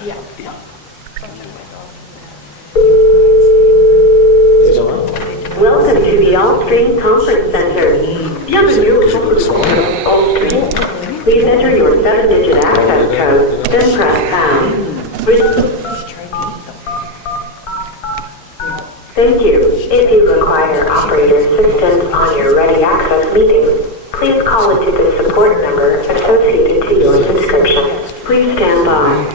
Welcome to the Allstream Conference Center. Bienvenue au centre de conférence Allstream. Please enter your 7-digit access code, then press pound. Thank you. If you require operator assistance on your Ready Access meeting, please call into the support number associated to your subscription. Please stand by.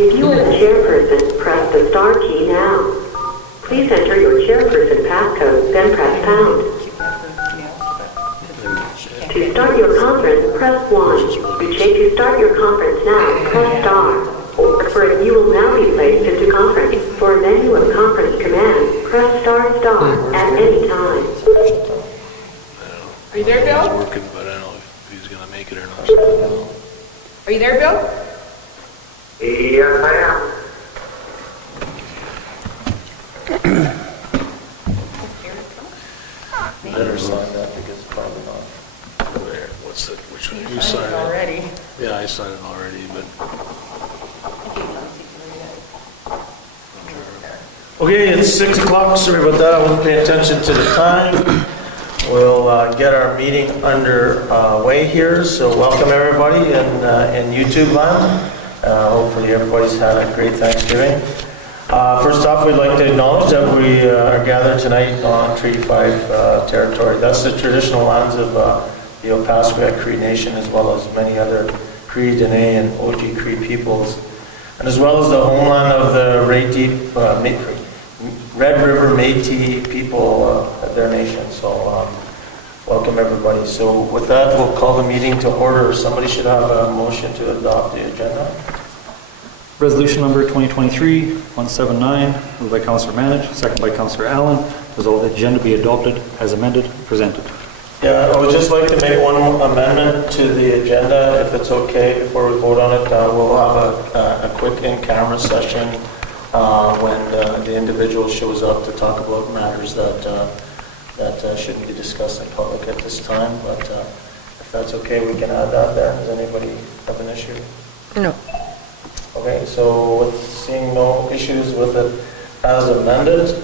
If you are the chairperson, press the star key now. Please enter your chairperson passcode, then press pound. To start your conference, press 1. To start your conference now, press star. Or you will now be placed into conference. For a menu of conference commands, press star at any time. Are you there, Bill? It's working, but I don't know if he's going to make it or not. Are you there, Bill? Yes, I am. Better sign that because it's probably not. Where? What's it? Which one? You signed it already. Yeah, I signed it already, but. Okay, it's 6 o'clock. Sorry about that. I wasn't paying attention to the time. We'll get our meeting underway here. So welcome everybody in YouTube land. Hopefully everybody's had a great Thanksgiving. First off, we'd like to acknowledge that we are gathered tonight on Treaty 5 territory. That's the traditional lands of the Opaskwayak Cree Nation, as well as many other Cree, Dene, and OG Cree peoples, and as well as the homeland of the Red River Métis people of their nation. So welcome everybody. So with that, we'll call the meeting to order. Somebody should have a motion to adopt the agenda. Resolution number 2023-179, moved by Councillor Manage, second by Councillor Allen. Resolved that the agenda be adopted as amended, presented. Yeah, I would just like to make one amendment to the agenda, if it's okay, before we vote on it. We'll have a quick in-camera session when the individual shows up to talk about matters that shouldn't be discussed in public at this time. But if that's okay, we can add that there. Does anybody have an issue? No. Okay, so with seeing no issues with it as amended,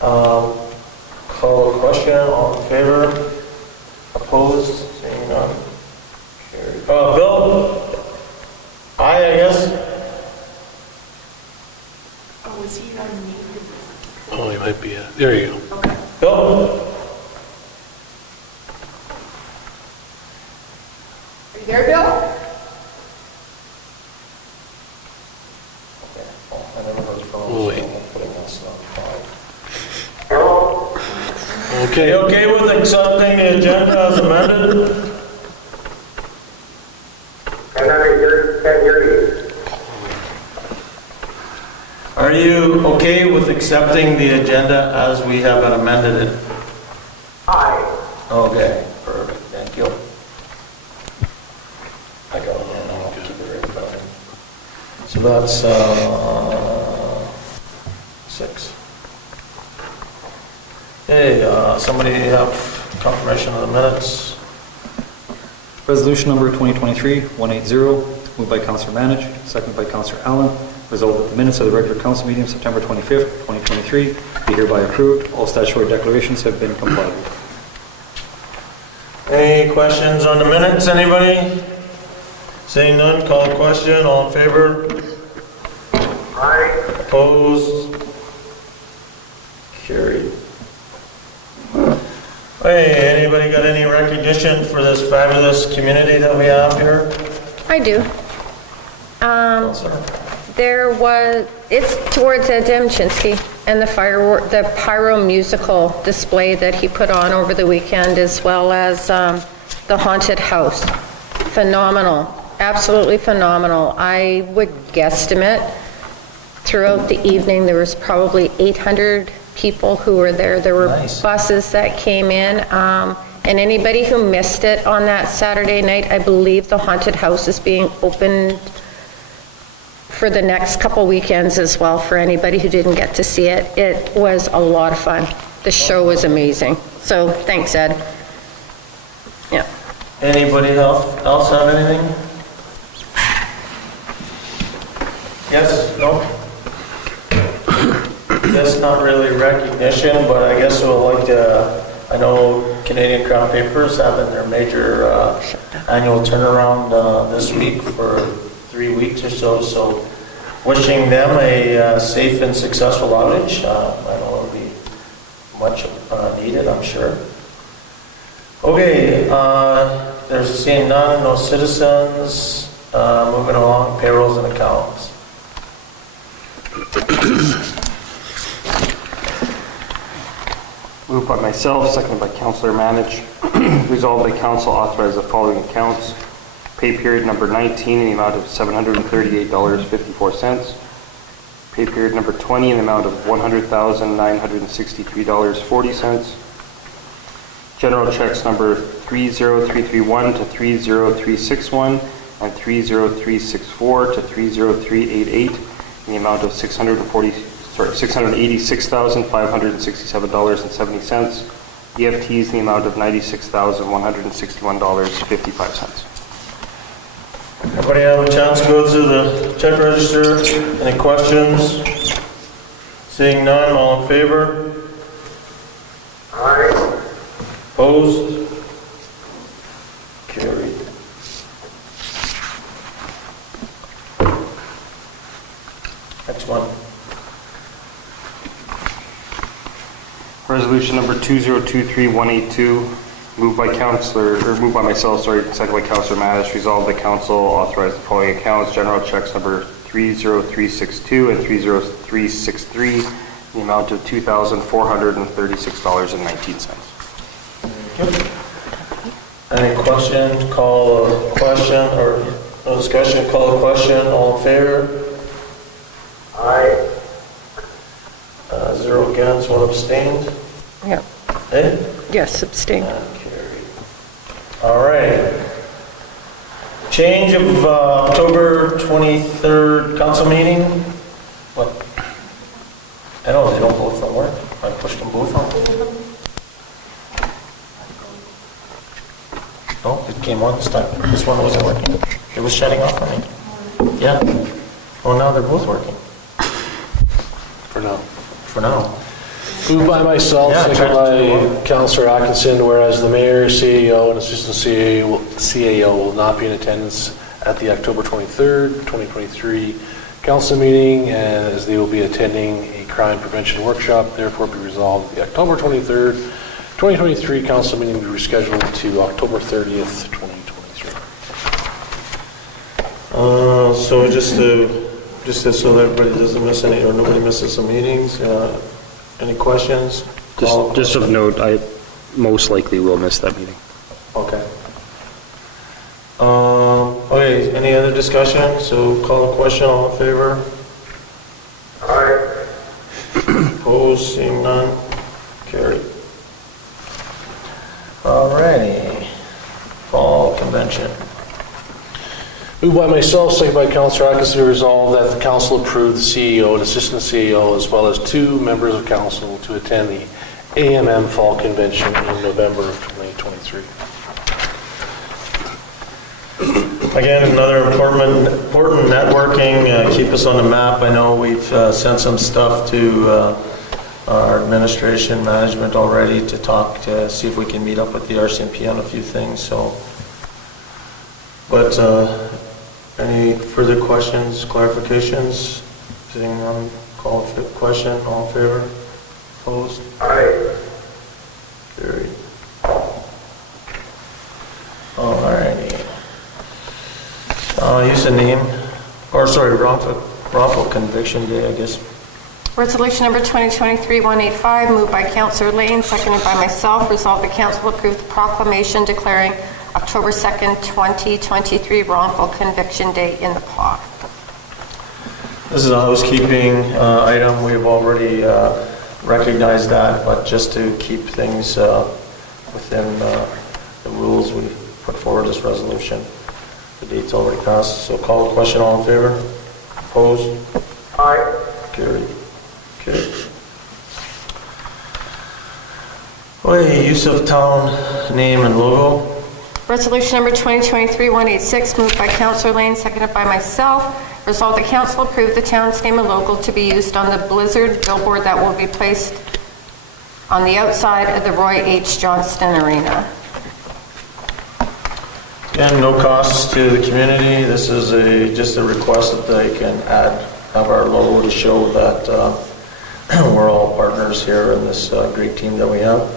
call a question. All in favor? Opposed? Seeing none. Carried. Bill? Aye, I guess. Oh, is he on me? Oh, he might be. There you go. Okay. Bill? Are you there, Bill? Okay. Are you okay with accepting the agenda as amended? Can't hear you. Are you okay with accepting the agenda as we have amended it? Aye. Okay, perfect. Thank you. I got it there now. I'll keep it right behind. So that's 6. Hey, somebody have confirmation of the minutes? Resolution number 2023-180, moved by Councillor Manage, second by Councillor Allen. Resolved that the minutes of the regular council meeting of September 25th, 2023 be hereby approved. All statutory declarations have been complied with. Any questions on the minutes, anybody? Seeing none, call a question. All in favor? Aye. Opposed? Carried. Hey, anybody got any recognition for this fabulous community that we have here? I do. It's towards Ed Demchinsky and the pyro musical display that he put on over the weekend, as well as the haunted house. Phenomenal, absolutely phenomenal. I would guesstimate throughout the evening there was probably 800 people who were there. There were Nice. buses that came in, and anybody who missed it on that Saturday night, I believe the haunted house is being opened for the next couple weekends as well, for anybody who didn't get to see it. It was a lot of fun. The show was amazing. So thanks, Ed. Yeah. Anybody else have anything? Yes, no? Guess not really recognition, but I guess we'll like to, I know Canadian Crown Papers having their major annual turnaround this week for 3 weeks or so, so wishing them a safe and successful outage. I know it'll be much needed, I'm sure. Okay, there's seeing none, no citizens. Moving along, payrolls and accounts. Moved by myself, seconded by Councillor Manage. Resolved by Council, authorize the following accounts. Pay period number 19 in the amount of $738.54. Pay period number 20 in the amount of $100,963.40. General checks number 30331 to 30361 and 30364 to 30388 in the amount of $686,567.70. EFTs in the amount of $96,161.55. Everybody have a chance to go through the check register? Any questions? Seeing none, all in favor? Aye. Opposed? Carried. Next one. Resolution number 2023-182, moved by myself, second by Councillor Mattis. Resolved the council authorize the following accounts. General checks number 30362 and 30363 in the amount of $2,436.19. Any questions? Call a question, or no discussion, call a question, all in favor? Aye. 0 against, 1 abstained. Yeah. Ed? Yes, abstain. Carried. All right. Change of October 23rd council meeting. What? I know they don't both don't work. I pushed them both on. No, it came on this time. This one wasn't working. It was shutting off on me. Yeah. Well, now they're both working. For now. For now. Moved by myself, Yeah, seconded by Councillor Atkinson, whereas the mayor, CAO, and assistant CAO will not be in attendance at the October 23rd, 2023 council meeting, and as they will be attending a crime prevention workshop, therefore be resolved the October 23rd, 2023 council meeting be rescheduled to October 30th, 2023. So just so that everybody doesn't miss any, or nobody misses some meetings, any questions? Just of note, I most likely will miss that meeting. Okay. Okay, any other discussion? So call a question, all in favor? Aye. Opposed, seeing none, carried. Alrighty, fall convention. Moved by myself, seconded by Councillor Atkinson, resolved that the council approve the CEO and assistant CEO as well as 2 members of council to attend the AMM Fall Convention in November of 2023. Again, another important networking, keep us on the map. I know we've sent some stuff to our administration, management already to talk, to see if we can meet up with the RCMP on a few things, so. But any further questions, clarifications? Sitting on call for question, all in favor? Opposed? Aye. Carried. Alrighty. Use a name, or sorry, wrongful conviction day, I guess. Resolution number 2023-185, moved by Councillor Lane, seconded by myself. Resolved the council will approve the proclamation declaring October 2nd, 2023 wrongful conviction day in the PAW. This is a housekeeping item. We've already recognized that, but just to keep things within the rules, we put forward this resolution. The date's already passed, so call the question, all in favor? Opposed? Aye. Carried. Okay. Okay, use of town name and logo. Resolution number 2023-186, moved by Councillor Lane, seconded by myself. Resolved the council approve the town's name and logo to be used on the Blizzard billboard that will be placed on the outside of the Roy H. Johnston Arena. Again, no costs to the community. This is just a request that they can have our logo to show that we're all partners here in this great team that we have.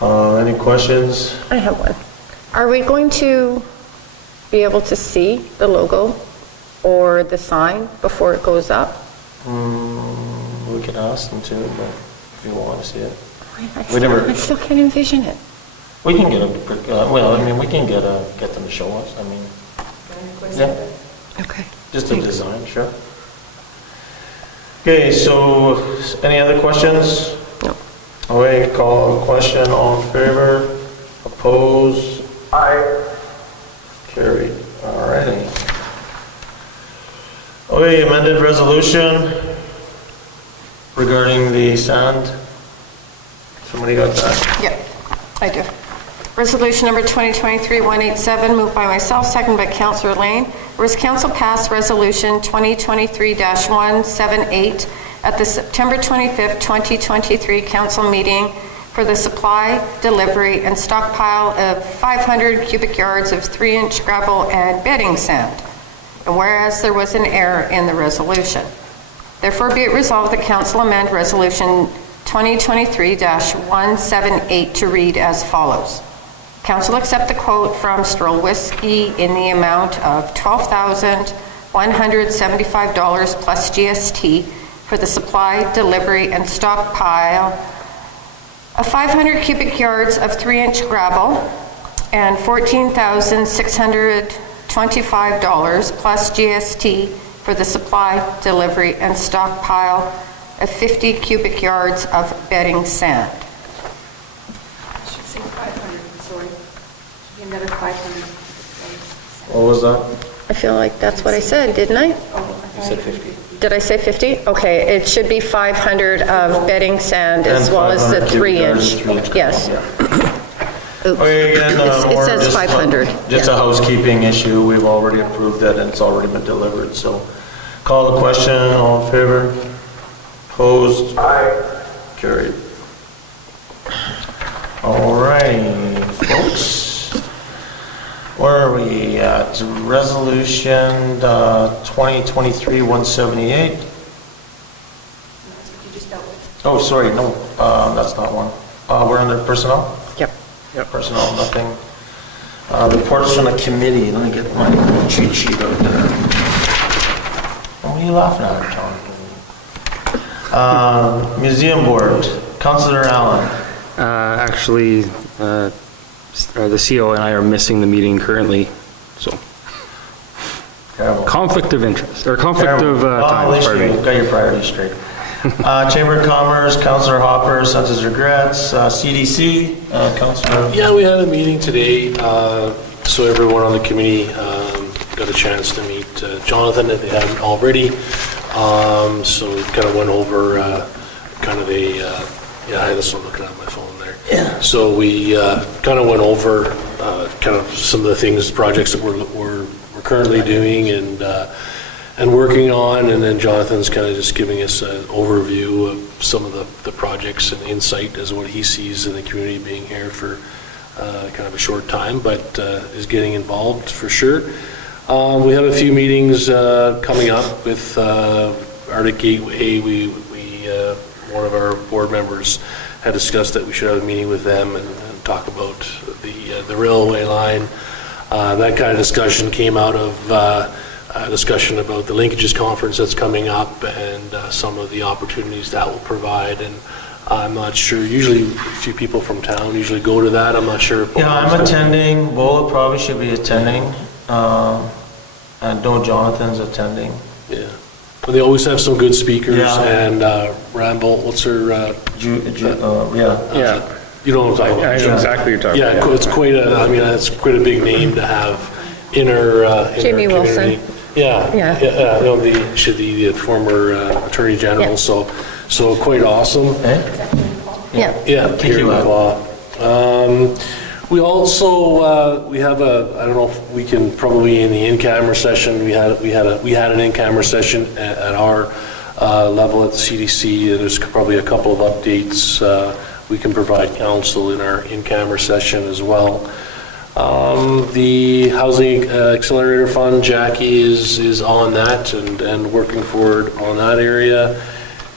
Any questions? I have one. Are we going to be able to see the logo or the sign before it goes up? We can ask them to, but if you want to see it. I still can't envision it. We can get we can get them to show us. I mean, yeah, Okay. just a design, sure. Okay, so any other questions? No. Okay, call the question. All in favor? Opposed? Aye. Carried. All righty. Okay, amended resolution regarding the sand. Somebody got that? Yep, I do. Resolution number 2023-187, moved by myself, seconded by Councillor Lane. Whereas Council passed Resolution 2023-178 at the September 25th, 2023 Council meeting for the supply, delivery, and stockpile of 500 cubic yards of 3-inch gravel and bedding sand. And whereas there was an error in the resolution. Therefore be it resolved that Council amend Resolution 2023-178 to read as follows. Council accept the quote from Stroll Whiskey in the amount of $12,175 plus GST for the supply, delivery, and stockpile of 500 cubic yards of 3-inch gravel and $14,625 plus GST for the supply, delivery, and stockpile of 50 cubic yards of bedding sand. Should say 500, sorry. Should be another 500. What was that? I feel like that's what I said, didn't I? You said 50. Did I say 50? Okay, it should be 500 of bedding sand as And well as the 500 cubic yards, 3-inch. 3-inch. Yes. Oops. Okay, again, It more says just 500. Just yeah. a housekeeping issue. We've already approved that and it's already been delivered. So call the question. All in favor? Opposed? Aye. Carried. All right, folks. Where are we at? Resolution 2023-178. You just dealt with. Oh, sorry, no, that's not one. We're under personnel? Yep. Yeah, personnel, nothing. Reports from the committee. Let me get my cheat sheet out there. What are you laughing at, John? Museum board, Councillor Allen. Actually, the CO and I are missing the meeting currently, so Terrible. conflict of interest, or conflict Terrible. of Well, at time, least pardon you me. got your priorities straight. Chamber of Commerce, Councillor Hopper, sends his regrets. CDC, Councillor. Yeah, we had a meeting today, so everyone on the committee got a chance to meet Jonathan if they hadn't already. So we kind of went over kind of I just was looking at my phone there. Yeah. So we kind of went over kind of some of the things, projects that we're currently doing and working on, and then Jonathan's kind of just giving us an overview of some of the projects and insight as what he sees in the community being here for kind of a short time, but is getting involved for sure. We have a few meetings coming up with Arctic Gateway. One of our board members had discussed that we should have a meeting with them and talk about the railway line. That kind of discussion came out of a discussion about the linkages conference that's coming up and some of the opportunities that will provide. And I'm not sure, usually a few people from town usually go to that. I'm not sure. Yeah, I'm attending. Bola probably should be attending. And no, Jonathan's attending. Yeah. But they always have some good speakers, Yeah. and Rambo, what's her, Yeah. Yeah, you know what I'm talking about? I know exactly what you're talking Yeah, about. it's quite it's quite a big name to have in our Jamie community. Wilson. Yeah, Yeah. you know, the former Attorney General, Yeah. so quite awesome. Eh? Yeah. Yeah, Thank you, Karen Lab. Law. We also, we have I don't know if we can, probably in the in-camera session, we had an in-camera session at our level at the CDC. There's probably a couple of updates we can provide council in our in-camera session as well. The Housing Accelerator Fund, Jackie is on that and working forward on that area.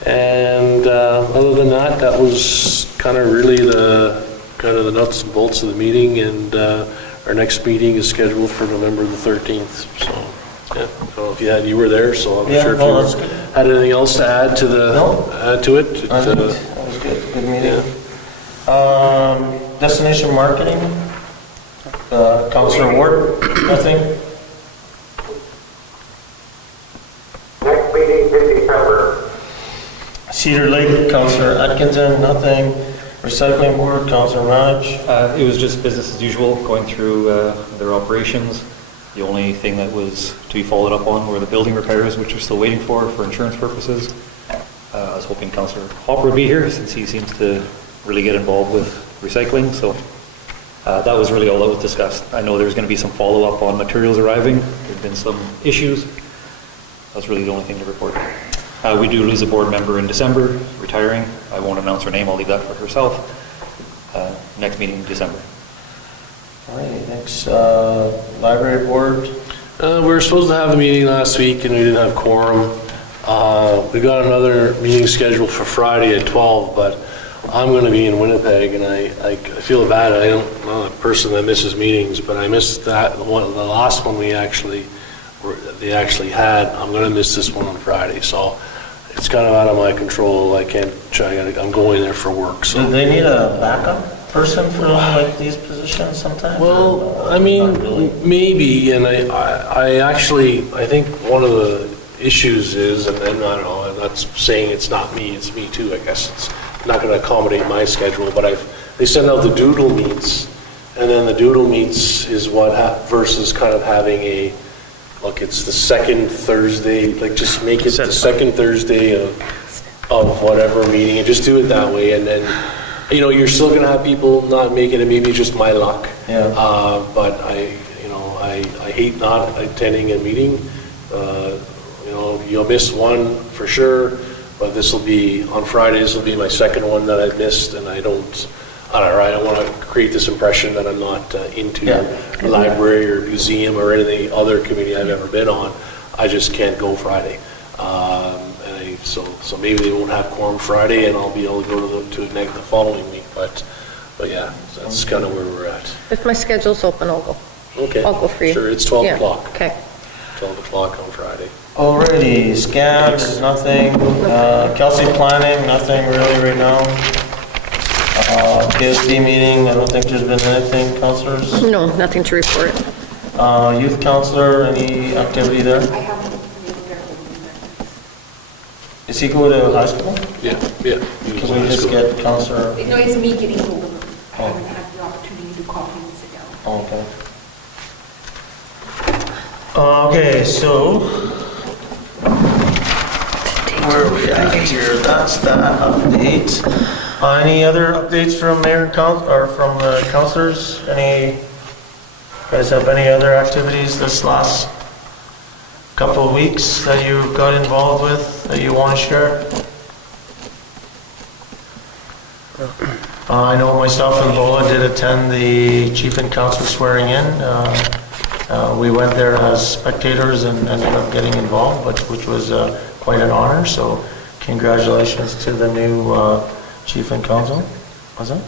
And other than that, that was kind of really the nuts and bolts of the meeting. And our next meeting is scheduled for November the 13th. So, yeah, so if you were there, so I'm not sure if you had anything else to add to it. That was good. Good meeting. Destination marketing. Councillor Ward, nothing? Next meeting in December. Cedar Lake, Councillor Atkinson, nothing. Recycling Board, Councillor Manich. It was just business as usual, going through their operations. The only thing that was to be followed up on were the building repairs, which we're still waiting for insurance purposes. I was hoping Councillor Hopper would be here, since he seems to really get involved with recycling, so that was really all that was discussed. I know there's going to be some follow-up on materials arriving. There's been some issues. That's really the only thing to report. We do lose a board member in December, retiring. I won't announce her name, I'll leave that for herself. Next meeting in December. All right, next, library board. We were supposed to have a meeting last week and we didn't have quorum. We got another meeting scheduled for Friday at 12, but I'm going to be in Winnipeg, and I feel bad. I'm not a person that misses meetings, but I missed that one, the last one they actually had. I'm going to miss this one on Friday, so it's kind of out of my control. I can't try. I'm going there for work. So Do they need a backup person for like these positions sometimes? well, I mean, really? maybe, and I think one of the issues is, and I don't know, I'm not saying it's not me, it's me too. I guess it's not going to accommodate my schedule, but they send out the doodle meets, and then the doodle meets is versus kind of having look, it's the second Thursday, like just make it the second Thursday of whatever meeting, and just do it that way, and then, you're still going to have people not making it, maybe just my luck. Yeah. But I hate not attending a meeting. You'll miss one for sure. But this will be, on Friday, this will be my second one that I've missed, and I don't want to create this impression that I'm not into the library or museum or any other committee I've ever been on. I just can't go Friday. So maybe they won't have quorum Friday, and I'll be able to go to the following week. But yeah, so that's kind of where we're at. If my schedule's open, I'll go. Okay. I'll go for you. Sure, it's 12 Yeah. o'clock. Okay. 12 o'clock on Friday. Alrighty, scans, nothing. Kelsey planning, nothing really right now. KSD meeting, I don't think there's been anything, councillors. No, nothing to report. Youth councillor, any activity there? I haven't made their Is he going to high school? Yeah. Can we just get councillor? No, it's me getting hold of them. I haven't had the opportunity to copy and sit down. Okay. Okay, so where are we at here? That's that update. Any other updates from mayor and from the councillors? Any guys have any other activities this last couple of weeks that you got involved with that you want to share? I know myself and Bola did attend the chief and council swearing in. We went there as spectators and ended up getting involved, which was quite an honor. So congratulations to the new chief and council. Was it?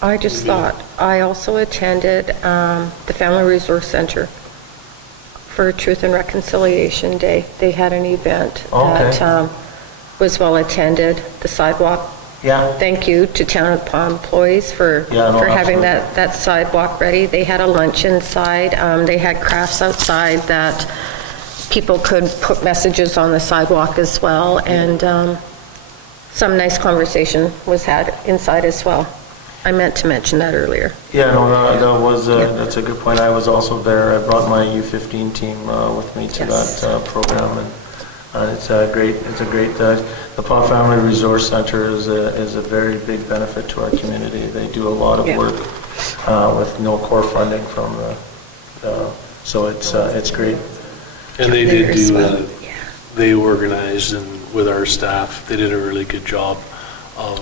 I just thought, I also attended the Family Resource Center for Truth and Reconciliation Day. They had an event that was well attended, the sidewalk. Yeah. Thank you to Town of Palm employees for having that sidewalk ready. They had a lunch inside. They had crafts outside that people could put messages on the sidewalk as well. And some nice conversation was had inside as well. I meant to mention that earlier. Yeah, no, that's a good point. I was also there. I brought my U15 team with me to that program, and it's a great. The Palm Family Resource Center is a very big benefit to our community. They do a lot of work with no core funding from so it's great. And they did do, they organized and with our staff, they did a really good job of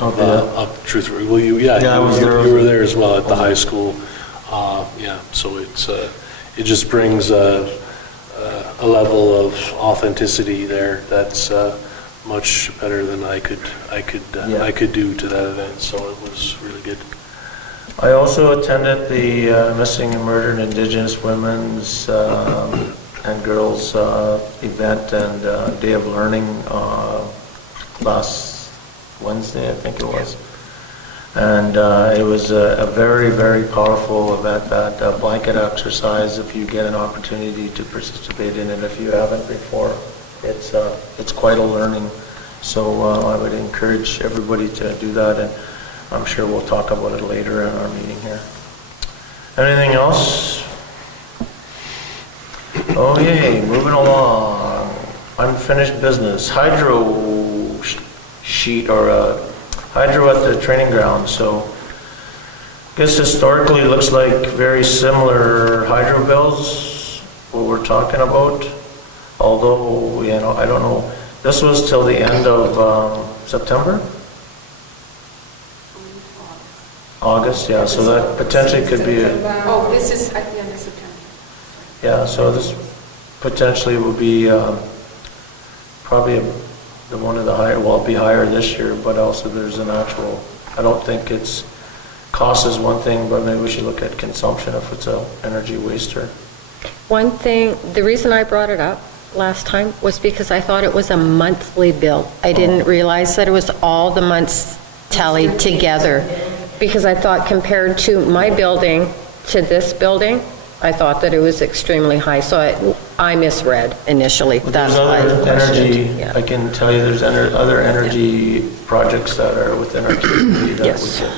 Truth. Well, I was there. You were there as well at the high school. So it just brings a level of authenticity there that's much better than I could do to that event. So it was really good. I also attended the Missing and Murdered Indigenous Women's and Girls event and Day of Learning last Wednesday, I think it was. And it was a very, very powerful event, that blanket exercise. If you get an opportunity to participate in it, if you haven't before, it's quite a learning. So I would encourage everybody to do that, and I'm sure we'll talk about it later in our meeting here. Anything else? Oh yay, moving along. Unfinished business. Hydro sheet or hydro at the training ground. So I guess historically it looks like very similar hydro bills, what we're talking about. Although, I don't know. This was till the end of September? August, yeah, so that potentially could be Oh, this is at the end of September. yeah, so this potentially will be probably the one of the higher, well, it'll be higher this year, but also there's an actual, I don't think it's, cost is one thing, but maybe we should look at consumption if it's a energy waster. One thing, the reason I brought it up last time was because I thought it was a monthly bill. I didn't realize that it was all the months tallied together, because I thought compared to my building to this building, I thought that it was extremely high, so I misread initially. That's There's why I other questioned. energy, Yeah. I can tell you there's other energy projects that are within our community that we Yes. could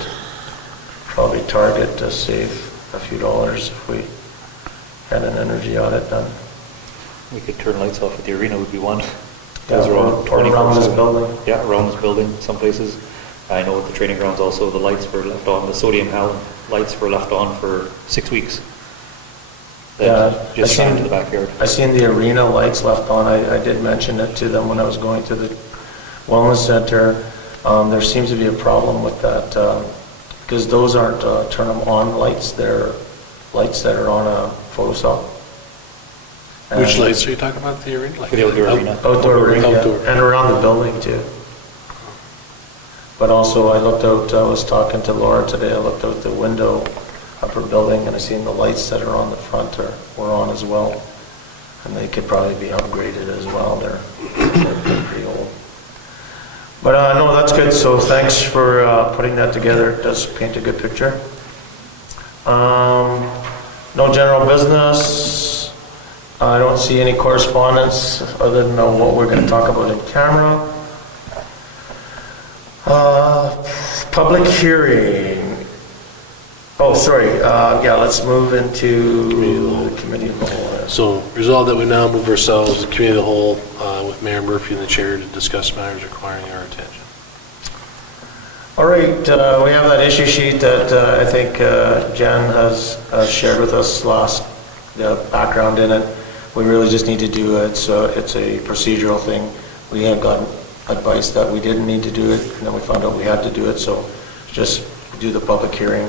probably target to save a few dollars if we had an energy audit done. We could turn lights off at the arena would be one. Yeah, Those are on or 24/7. around this building. Yeah, around this building, some places. I know at the training grounds also, the lights were left on, the sodium halide lights were left on for 6 weeks. Yeah, Just I shine seen- to the backyard. I seen the arena lights left on. I did mention it to them when I was going to the wellness center. There seems to be a problem with that, because those aren't turn them on lights. They're lights that are on a photocell. Which And- lights are you talking about? The arena? Like The outdoor arena. Outdoor arena, yeah, Outdoor. and around the building too. But also I looked out, I was talking to Laura today, I looked out the window of her building and I seen the lights that are on the front were on as well. And they could probably be upgraded as well, they're pretty old. But no, that's good, so thanks for putting that together, it does paint a good picture. No general business, I don't see any correspondence other than what we're going to talk about in camera. Public hearing. Oh, sorry, let's move into the committee of the whole. So resolved that we now move ourselves to committee of the whole with Mayor Murphy and the chair to discuss matters requiring our attention. All right, we have that issue sheet that I think Jen has shared with us last, the background in it. We really just need to do it, so it's a procedural thing. We have gotten advice that we didn't need to do it, and then we found out we had to do it, so just do the public hearing.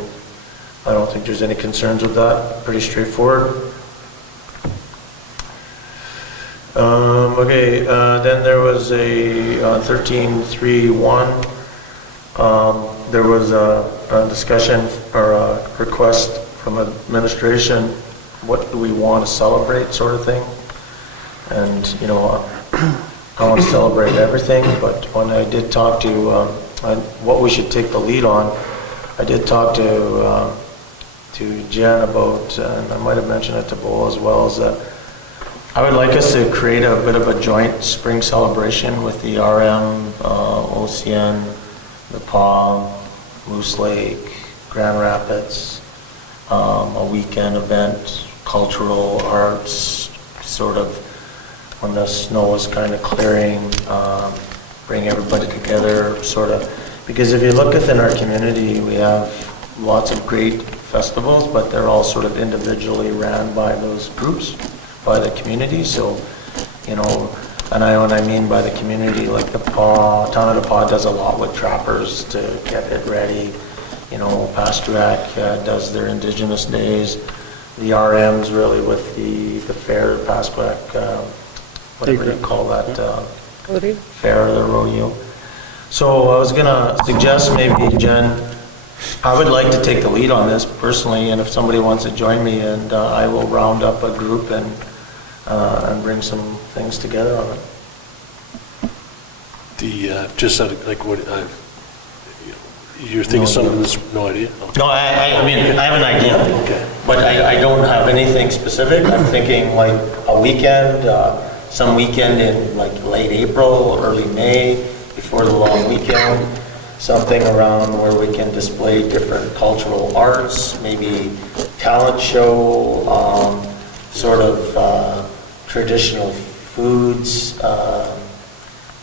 I don't think there's any concerns with that, pretty straightforward. Okay, then there was a 13.3.1. There was a discussion or a request from administration, what do we want to celebrate sort of thing. And, I want to celebrate everything, but when I did talk to what we should take the lead on, I did talk to Jen about, and I might have mentioned it to Bo as well, is that I would like us to create a bit of a joint spring celebration with the RM, OCN, the PAW, Moose Lake, Grand Rapids, a weekend event, cultural arts, sort of when the snow is kind of clearing, bring everybody together, sort of. Because if you look within our community, we have lots of great festivals, but they're all sort of individually ran by those groups, by the community. So, you know, and what I mean by the community, like the Paw, Town of the Paw does a lot with trappers to get it ready. You know, Pastorak does their Indigenous Days. The RM's really with the fair, Pastorak, whatever you call that, fair, the rodeo. So I was gonna suggest maybe, Jen, I would like to take the lead on this personally, and if somebody wants to join me, and I will round up a group and bring some things together on it. Just like what, you're thinking something that's, no idea? No, I mean, I have an idea. Okay. But I don't have anything specific. I'm thinking like a weekend, some weekend in like late April, early May, before the long weekend. Something around where we can display different cultural arts, maybe talent show, sort of traditional foods,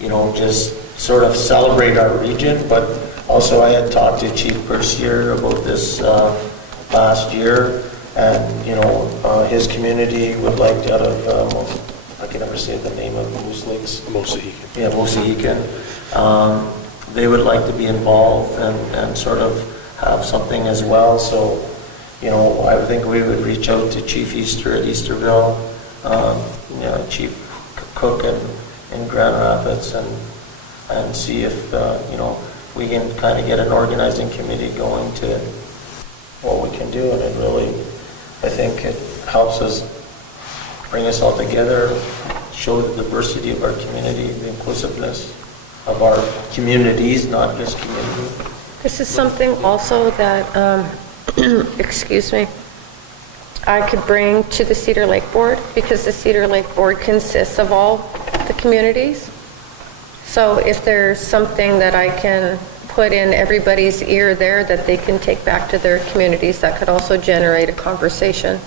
you know, just sort of celebrate our region. But also I had talked to Chief Percier about this last year, and, you know, his community would like to, out of, I can never say the name of Moose Lakes. Mosahican. Yeah, Mosahican. They would like to be involved and sort of have something as well. So, you know, I think we would reach out to Chief Easter at Easterville, you know, Chief Cook in Grand Rapids, and see if, you know, we can kind of get an organizing committee going to what we can do. And it really, I think it helps us bring us all together, show the diversity of our community, the inclusiveness of our communities, not just community. This is something also that, excuse me, I could bring to the Cedar Lake Board, because the Cedar Lake Board consists of all the communities. So if there's something that I can put in everybody's ear there that they can take back to their communities, that could also generate a conversation.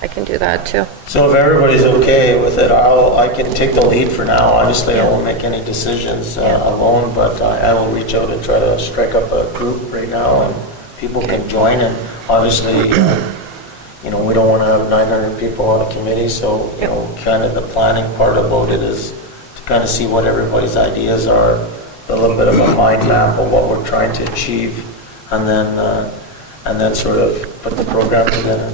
I can do that too. So if everybody's okay with it, I can take the lead for now. Obviously, I won't make any decisions alone, but I will reach out and try to strike up a group right now, and people can join. And obviously, you know, we don't want to have 900 people on a committee, so, you know, kind of the planning part about it is to kind of see what everybody's ideas are, a little bit of a mind map of what we're trying to achieve, and then sort of put the program together.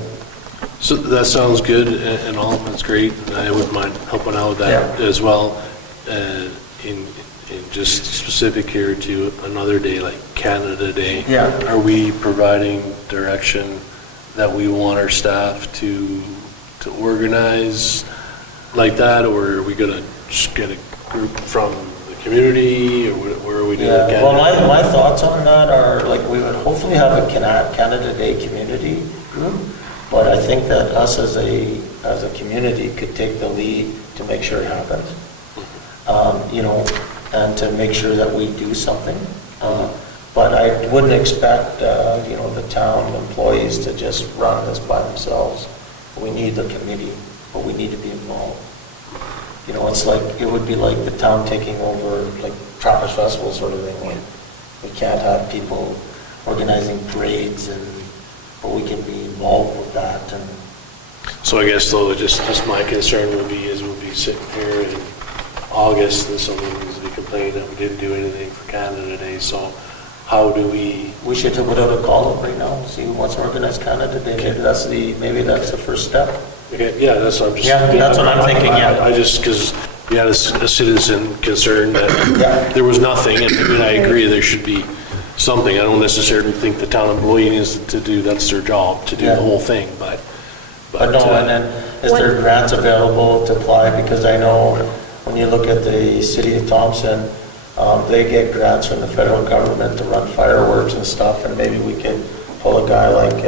So that sounds good and all, that's great, and I wouldn't mind helping out with that as well. In just specific here to another day, like Canada Day, are we providing direction that we want our staff to organize like that, or are we gonna just get a group from the community, or where are we doing Canada? Well, my thoughts on that are, like, we would hopefully have a Canada Day community group. But I think that us as a community could take the lead to make sure it happens, you know, and to make sure that we do something. But I wouldn't expect, you know, the town employees to just run this by themselves. We need the committee, but we need to be involved. You know, it's like, it would be like the town taking over, like Trappers Festival sort of thing. We can't have people organizing parades, but we can be involved with that. And so I guess though, just my concern would be is we'll be sitting here in August and someone needs to be complaining that we didn't do anything for Canada Day. So how do we? We should put out a call right now, see who wants to organize Canada Day. Okay. Maybe that's the first step. Okay, yeah, that's what I'm just. Yeah, that's what I'm thinking. I just, because we had a citizen concern that there was nothing, and I agree there should be something. I don't necessarily think the town employee needs to do, that's their job, to do the whole thing, but no, and then is there grants available to apply? Because I know when you look at the city of Thompson, they get grants from the federal government to run fireworks and stuff, and maybe we could pull a guy like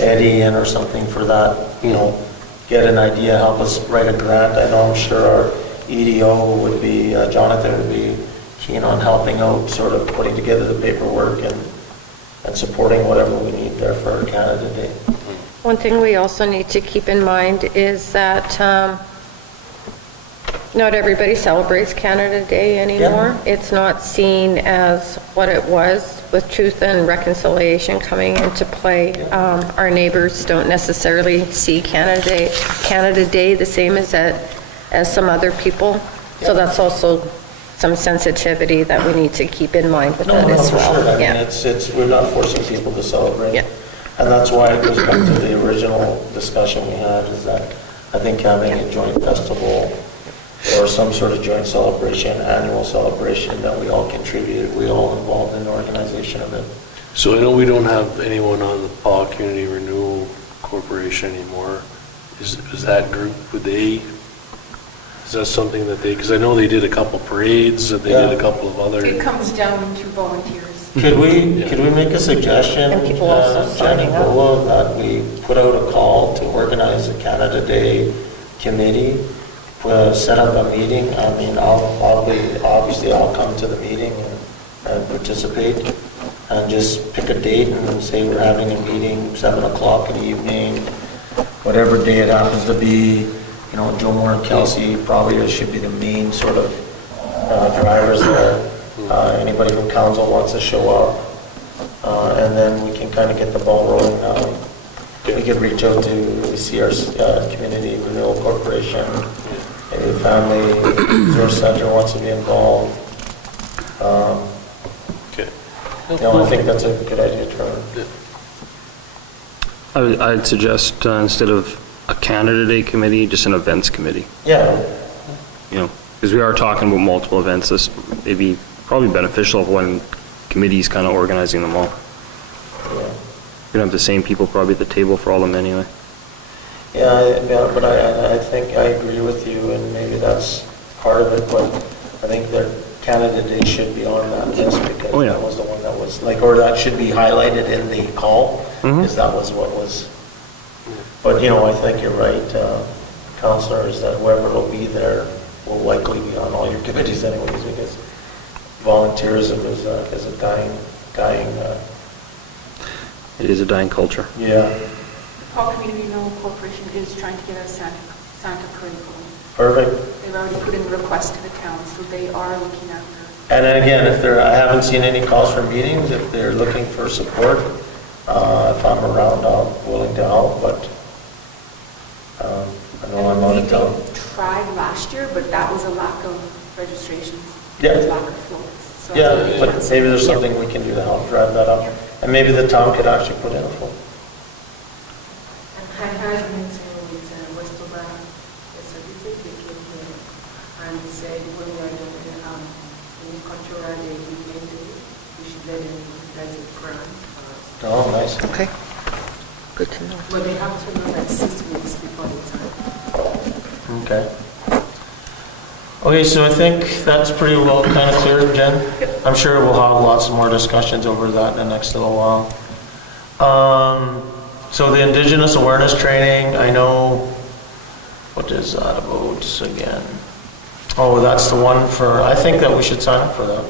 Eddie in or something for that, you know, get an idea, help us write a grant. I know, I'm sure our EDO would be, Jonathan would be keen on helping out, sort of putting together the paperwork and supporting whatever we need there for our Canada Day. One thing we also need to keep in mind is that not everybody celebrates Canada Day anymore. It's not seen as what it was with Truth and Reconciliation coming into play, our neighbors don't necessarily see Canada Day the same as some other people. So that's also some sensitivity that we need to keep in mind with that as well. For sure. I mean, Yeah. we're not forcing people to celebrate. Yeah. And that's why it goes back to the original discussion we had, is that I think having a joint festival or some sort of joint celebration, annual celebration, that we all contribute, we all involved in the organization of it. So I know we don't have anyone on the Paw Community Renewal Corporation anymore. Is that group, is that something that because I know they did a couple parades, that they did a couple of other. It comes down to volunteers. Could we make a suggestion, And people also Jenny signing up. Bola, that we put out a call to organize a Canada Day committee, set up a meeting? I mean, obviously I'll come to the meeting and participate, and just pick a date and say we're having a meeting 7 o'clock in the evening, whatever day it happens to be. You know, Joe Moore and Kelsey probably should be the main sort of drivers there. Anybody from council wants to show up, and then we can kind of get the ball rolling now. We could reach out to the CRC, Community Renewal Corporation, a family resource center wants to be involved. Okay. You know, I think that's a good idea, Trevor. I'd suggest instead of a Canada Day committee, just an events committee, Yeah, you know, because we are talking about multiple events. This may be probably beneficial if one committee's kind of organizing them all. yeah. You're gonna have the same people probably at the table for all of them anyway. Yeah, but I think I agree with you, and maybe that's part of it, but I think that Canada Day should be on that list, because Oh, yeah. that was the one that was, like, or that should be highlighted in the call, because that was what was, but, you know, I think you're right, councillors, that whoever will be there will likely be on all your committees anyways, because volunteerism is a dying, It is a dying culture. yeah, Paul Community Renewal Corporation is trying to get a Santa parade going. perfect. They've already put in the request to the town, so they are looking after. And then again, I haven't seen any calls for meetings, if they're looking for support, if I'm around, I'm willing to help, but I know I'm out of town. We tried last year, but that was a lack of registrations. Yeah. Lack of floats. So Yeah, they but canceled. maybe there's something we can do to help drive that up. And maybe the town could actually put in a float. I had a meeting with Westover, the certificate they came here and said when we are doing the cultural day, we should let them utilize a grant for us. Oh, nice. Okay. Good to know. But they have to know like 6 weeks before the time. Okay. Okay, so I think that's pretty well kind of clear, Jen. I'm sure we'll have lots more discussions over that in the next little while. So the Indigenous Awareness Training, I know, what is that about again? Oh, that's the one for, I think that we should sign up for that.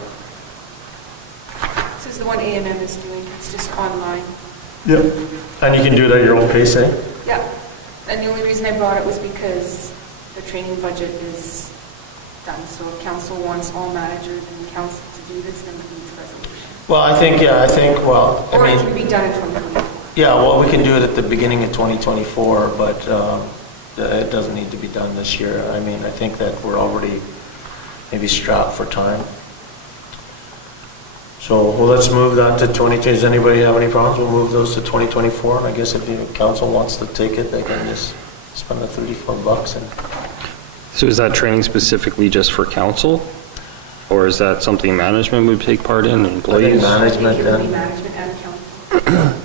This is the one A&M is doing. It's just online. Yep. And you can do it at your own pace, eh? Yeah. And the only reason I brought it was because the training budget is done. So if council wants all managers and council to do this, then it needs a resolution. Well, I think, well, Or I it mean, could be done in 2024. yeah, well, we can do it at the beginning of 2024, but it doesn't need to be done this year. I mean, I think that we're already maybe strapped for time. So, well, let's move that to 2020. Does anybody have any problems? We'll move those to 2024. And I guess if the council wants to take it, they can just spend the $34 and... So is that training specifically just for council? Or is that something management would take part in, employees? management, It would be then. management and council.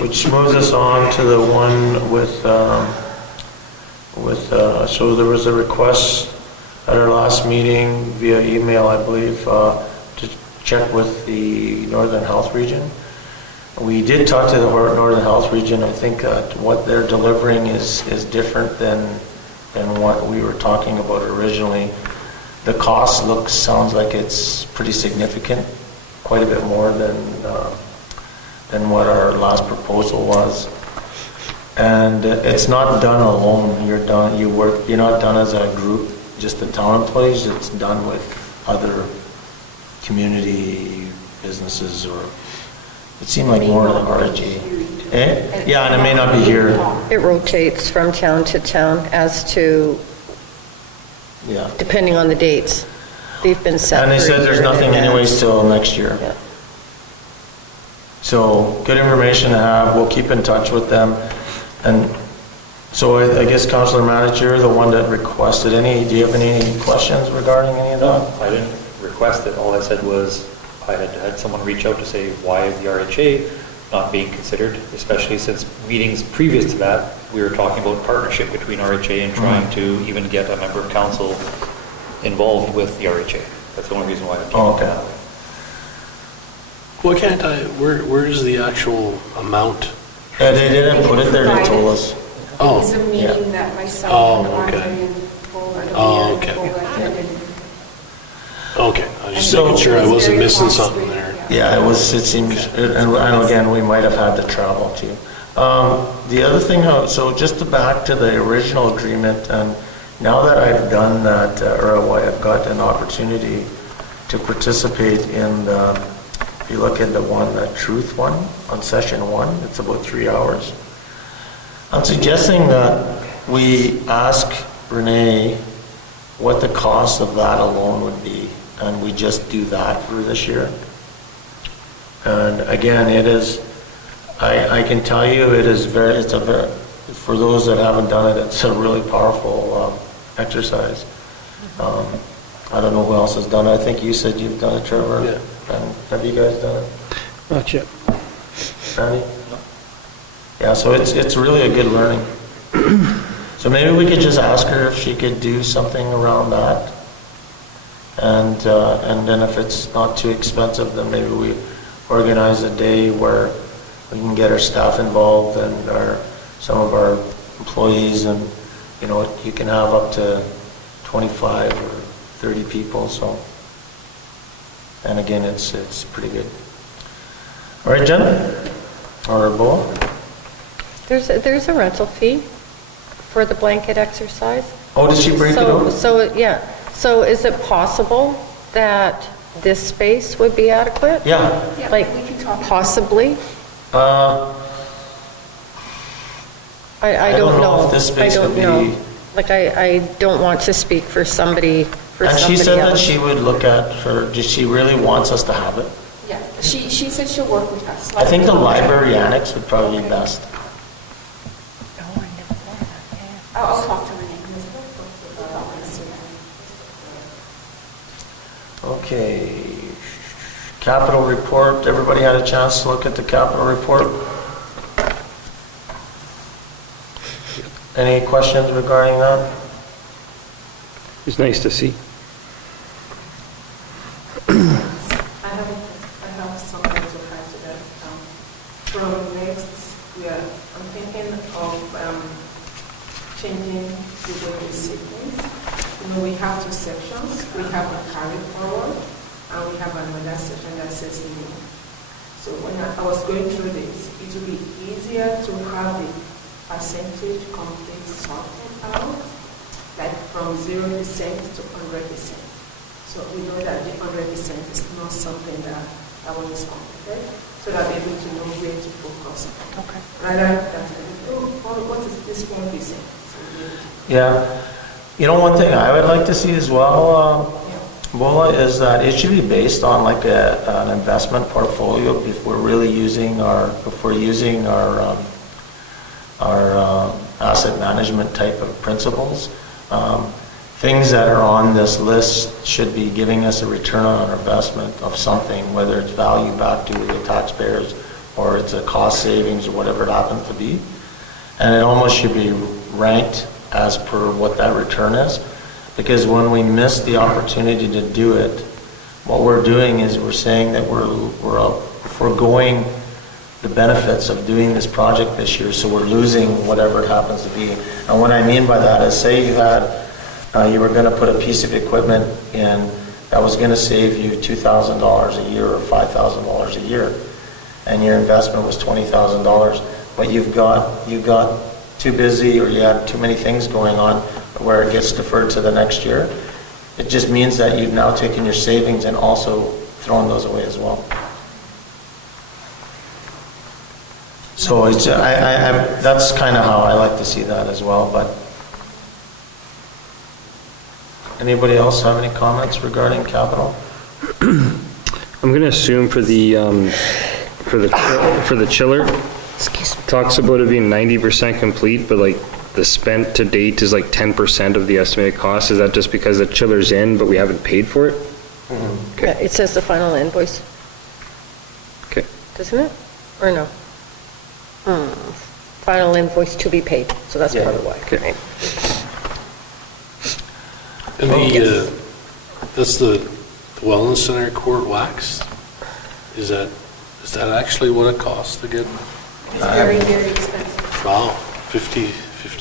Which moves us on to the one so there was a request at our last meeting via email, I believe, to check with the Northern Health Region. We did talk to the Northern Health Region. I think what they're delivering is different than what we were talking about originally. The cost sounds like it's pretty significant, quite a bit more than what our last proposal was. And it's not done alone. You're not done as a group, just the town employees. It's done with other community businesses, or it seemed like more of the RHA. Eh? Yeah, and it may not be here. It rotates from town to town as to, Yeah. depending on the dates. They've been set. And they for a said there's year in nothing advance. anyways till next year. Yeah. So, good information to have, we'll keep in touch with them. And so I guess Councillor Manager, the one that requested do you have any questions regarding any of that? I didn't request it. All I said was I had had someone reach out to say, why is the RHA not being considered? Especially since meetings previous to that, we were talking about partnership between RHA and trying to even get a member of council involved with the RHA. That's the only reason why it came up Okay. that way. Why can't where is the actual amount? Yeah, they didn't put it there, they told us. It Oh, was a yeah. meeting that myself Oh, and Andre okay. and Bola, the Oh, mayor, okay. Bola attended. Okay, I was just So- making sure I wasn't missing Very something costly, there. Yeah, it seems, and again, we might have had to travel too. The other thing, so just to back to the original agreement, and now that I've done that, or I've got an opportunity to participate in the, if you look at the Truth one, on session 1, it's about 3 hours. I'm suggesting that we ask Renee what the cost of that alone would be, and we just do that for this year. And again, it is, I can tell you, it's a very, for those that haven't done it, it's a really powerful exercise. I don't know who else has done it. I think you said you've done it, Trevor. Yeah. And have you guys done it? Not yet. Randy? Yeah, so it's really a good learning. So maybe we could just ask her if she could do something around that. And then if it's not too expensive, then maybe we organize a day where we can get our staff involved and some of our employees, and you can have up to 25 or 30 people, so. And again, it's pretty good. All right, Jen? Or Bo? There's a rental fee for the blanket exercise. Oh, did she break it up? So is it possible that this space would be adequate? Yeah. Yeah, Like, we can talk. possibly? I I don't don't know know. if this space I don't would be- know. Like, I don't want to speak for somebody And she said that else. she would look at she really wants us to have it. Yeah, she said she'll work with us. I think the library annex would probably be best. I'll talk to Renee. Okay. Capital report, everybody had a chance to look at the capital report? Any questions regarding that? It's nice to see. I have something to add to that. From next year, I'm thinking of changing the way we sequence. We have 2 sections. We have a carry forward, and we have another section that says new. So when I was going through this, it would be easier to have the percentage complete sorted out, like from 0% to 100%. So we know that the 100% is not something that one is completed, so that we're able to know where to focus on. Okay. Rather than, what is this 1%? So Yeah. One thing I would like to see as well, Bola, is that it should be based on like an investment portfolio if we're using our asset management type of principles. Things that are on this list should be giving us a return on our investment of something, whether it's value back to the taxpayers or it's a cost savings or whatever it happens to be. And it almost should be ranked as per what that return is. Because when we miss the opportunity to do it, what we're doing is we're saying that we're foregoing the benefits of doing this project this year, so we're losing whatever it happens to be. And what I mean by that is, say you were going to put a piece of equipment in that was going to save you $2,000 a year or $5,000 a year, and your investment was $20,000, but you've got too busy or you had too many things going on where it gets deferred to the next year. It just means that you've now taken your savings and also throwing those away as well. So it's, that's kind of how I like to see that as well, but anybody else have any comments regarding capital? I'm going to assume for the chiller, talks about it being 90% complete, but like the spent to date is like 10% of the estimated cost. Is that just because the chiller's in, but we haven't paid for it? Yeah, it says the final invoice, Okay. doesn't it? Or no? Final invoice to be paid, so that's Yeah. probably why. Okay. And that's the Wellness Center court wax? Is that actually what it costs to get, It's very, very expensive. wow, 50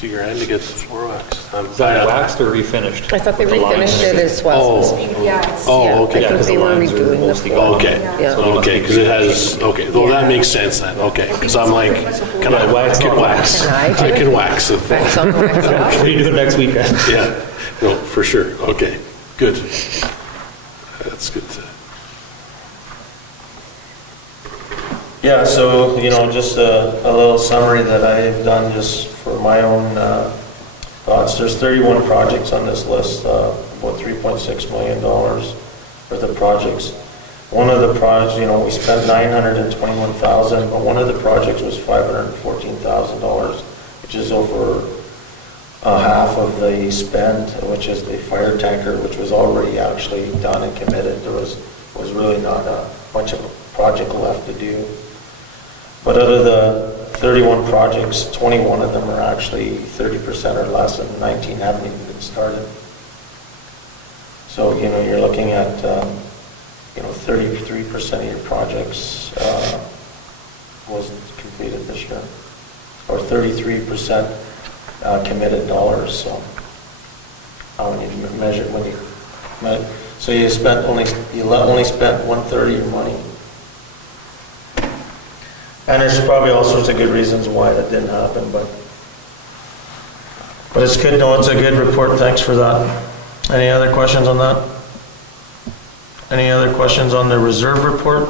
grand to get the floor wax? Is that waxed or refinished? I thought they With the lines? refinished it as well. Oh. Yeah, it's- Oh, Yeah, okay. I Yeah, think 'cause they the were lines are redoing the mostly floor. Okay, Yeah. okay, because it has, okay, well, that makes sense then, okay, because I'm like, can I wax? I can wax. Can I do I it? can wax it. Wax on the wax off. What are you doing next weekend? Yeah, no, for sure, okay, good. That's good to. Yeah, so, just a little summary that I've done just for my own thoughts. There's 31 projects on this list, about $3.6 million for the projects. One of the projects, we spent $921,000, but one of the projects was $514,000, which is over half of the spend, which is the fire tanker, which was already actually done and committed. There was really not much of a project left to do. But out of the 31 projects, 21 of them are actually 30% or less, and 19 haven't even been started. So, you're looking at, 33% of your projects wasn't completed this year, or 33% committed dollars. So, when you measure, so you only spent 1/3 of your money. And there's probably all sorts of good reasons why that didn't happen, but it's good. No, it's a good report. Thanks for that. Any other questions on that? Any other questions on the reserve report?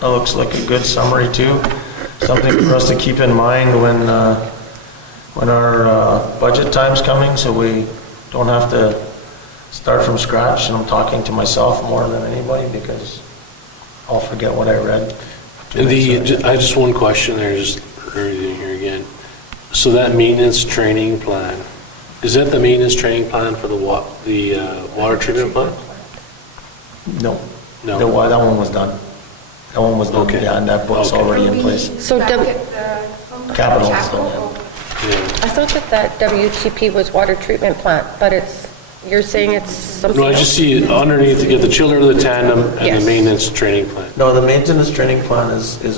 That looks like a good summary too. Something for us to keep in mind when our budget time's coming, so we don't have to start from scratch. And I'm talking to myself more than anybody because I'll forget what I read. I just one question there, just everything here again. So that maintenance training plan, is that the maintenance training plan for the water treatment plant? No. No. That one was done. That one was done, Okay. yeah, and that book's Okay. already in place. So Capital is done, yeah. Yeah. I thought that WTP was water treatment plant, but you're saying it's something No, I else? just see it underneath, you get the chiller, the tandem, and Yes. the maintenance training plan. No, the maintenance training plan is the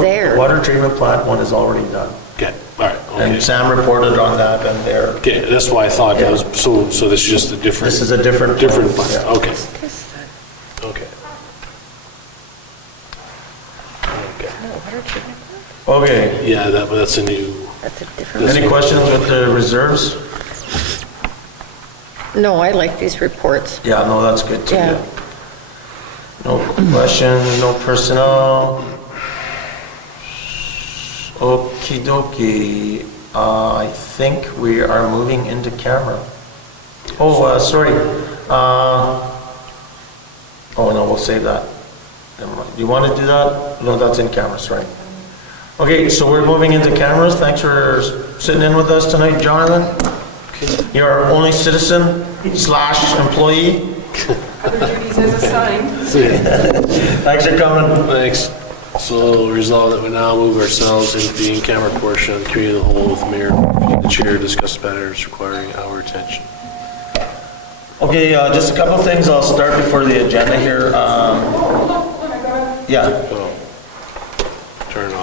there. water treatment plant one is already done. Okay, all right, okay. And Sam reported on that, and Okay, that's why I thought that was, so this is just a different. This is a different Different plan, plan, yeah. okay, okay. No, water treatment plant? Okay, Yeah, that's a new, That's a different. any questions with the reserves? No, I like these reports. Yeah, no, that's good too. Yeah. No questions, no personnel. Okie dokie. I think we are moving into camera. Oh, sorry. Oh, no, we'll save that. Never mind. You want to do that? No, that's in camera, sorry. Okay, so we're moving into cameras. Thanks for sitting in with us tonight, Jonathan. You're our only citizen/employee. Other duties as assigned. Thanks for coming. thanks. So resolve that we now move ourselves into the in-camera portion of the committee of the whole with the mayor, the chair, discuss matters requiring our attention. Okay, just a couple of things. I'll start before the agenda here. Yeah. Oh, turn off